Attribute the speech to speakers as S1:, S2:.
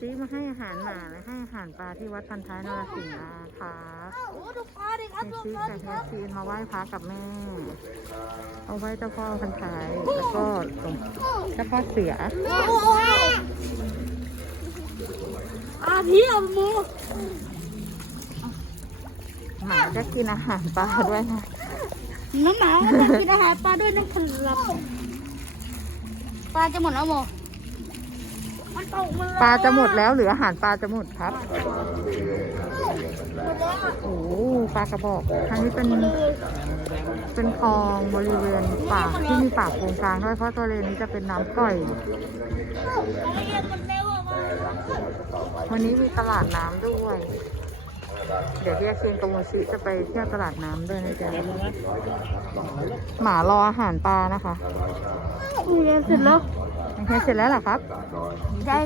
S1: ซีมาให้อาหารหมาและให้อาหารปลาที่วัดพันท้ายนรสิงห์นะครับ
S2: โอ้ดูปลาดิครับ
S1: เฮีย
S2: ดู
S1: ซี
S2: ปลา
S1: กับ
S2: ดิ
S1: เฮี
S2: ค
S1: ย
S2: รับ
S1: ซีนมาไหว้พระกับแม่ เอาไว้เจ้าพ่อพันท้ายแล้วก็หลวงเจ้าพ่อเสือ
S2: โอ้โหอาพี่เอาหมู
S1: หมาจะกินอาหารปลาด้วยนะ
S2: น้ำหมาก็จะกินอาหารปลาด้วยนะครับปลาจะหมดแล้วโม มันตกมัน
S1: ปลาจะหมดแล้วหรืออาหารปลาจะหมดครับโอ้โหปลากระบอกทางนี้เป็นเป็นคลองบริเวณป่าที่มีป่าโกงกลางด้วยเพราะตัวเลนนี้จะเป็นน้ำก่อย วันนี้มีตลาดน้ำด้วย เดี๋ยวพี่อาเคนกับโมชิจะไปเที่ยวตลาดน้ำด้วยนะจ๊ะหมารออาหารปลานะคะ
S2: เรียนเสร็จแล้ว
S1: โอเคเสร็จแล้วเหรอครับ
S2: ได้